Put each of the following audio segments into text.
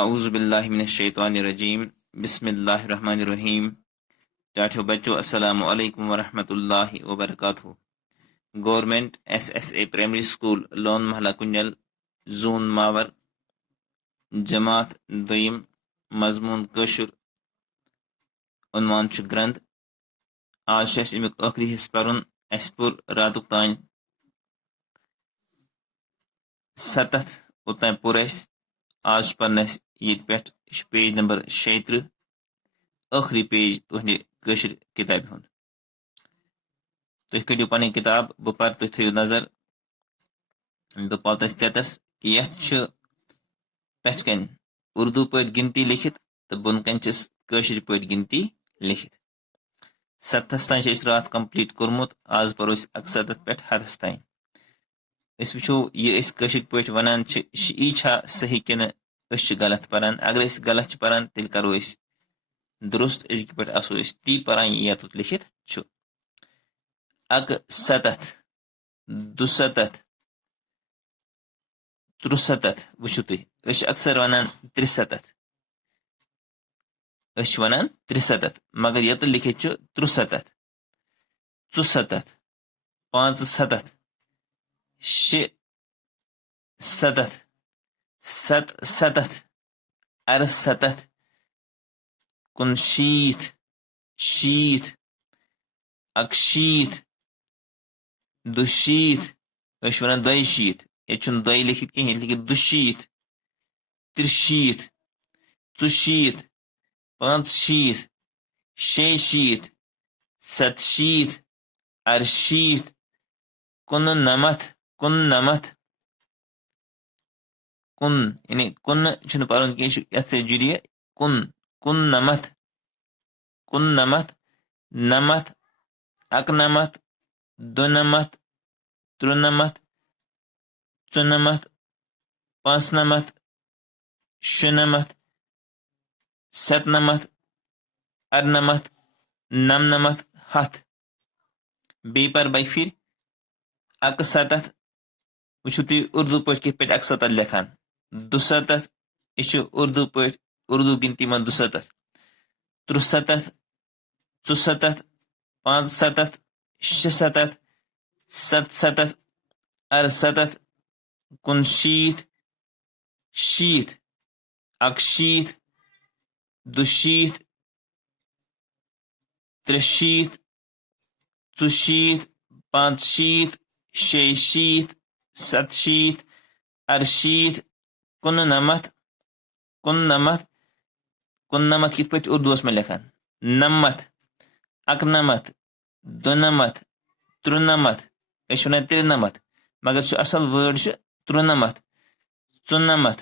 औज़ु बिल्लाहि मिनश शैतानिर रजीम बिस्मिल्लाहिर रहमानिर रहीम। टाठियों बच्चों अस्सलामु अलैकुम व रहमतुल्लाहि व बरकातहू। Government SSA primary school Lone महला कुंजल जोन मावर जमात दोयम मजमून कशुर उन्वान छु ग्रंथ। आज छ अमिक आखिरी हिस्स परुन अस पुर रातुक तान 7 उतान पुर आज पर ये पेज नंबर 36 आखिरी पेज तुहंदि कशर किताब हुंद। तुह कड़ियो पनी किताब बह पर तुह थो नजर बह पाव तस कि यथ पेच कन उर्दू पे गिनती लिखित तो बुन कन कशर पे गिनती लिखित। 7 तान रात कंप्लीट कोर्मुत। आज परो 7 पे 7 तान वो ये कशर पे वनान यी सही कि गलत पारान। अगर गलत पारान तेल करो दुरुस्त पे आसो ती पारान यत लिखित 71 72 73 वो तुह अक्सर वनान 73 वनान 73 मगर यत लिखित 73 74 75 76 77 68 59 60 61 62 वनान 62 ये दो लिखित कहीं लिखित 62 63 64 65 66 67 68 99 99 कुन यानी कुन पारन कह जुड़िए कुन 99 99 90 91 92 93 94 95 96 97 98 99 100 बे पर बाई फिर 71 वो तुह उर्दू पे 71 लिखान। 72 यह उर्दू पे उर्दू गिनती में 72 73 74 75 76 77 68 59 60 61 62 63 64 65 66 67 68 99 99 99 कित पे उर्दू में लिखान। 90 91 92 93 93 मगर असल वर्ड 93 94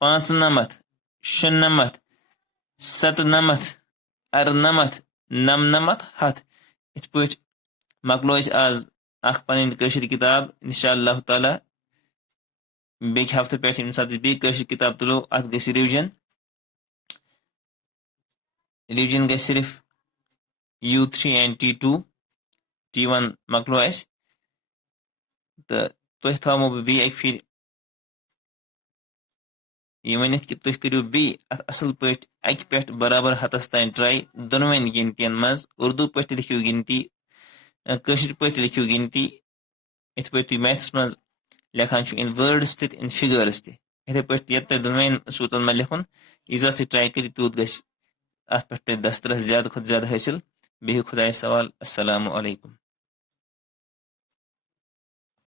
95 96 97 98 99 100 इत पे मकलो आज पन कशर किताब इंशाअल्लाह ताला बे हफ्ते पे बे कशर किताब तुलो अत गसी रिविजन ग सिर्फ U3 एंड T2 T1 मकलो तो तुह थो बे अक फिर यह वनित कि तुह करो बे अत असल पे अक पे बराबर हतस तान ट्राई दोनवन गिनतियन मज उर्दू पे लिखियो गिनती कशर पे लिखियो गिनती इत पे तुह मैथ्स मज लिखान इन वर्ड्स इन फिगर्स इथे पे ये दोनवन सूतन में लिखुन यीजा ट्राई कर तूत गत पे 10 ज्यादा खुद ज्यादा हासिल। बेहू खुदा सवाल। अस्सलामु अलैकुम।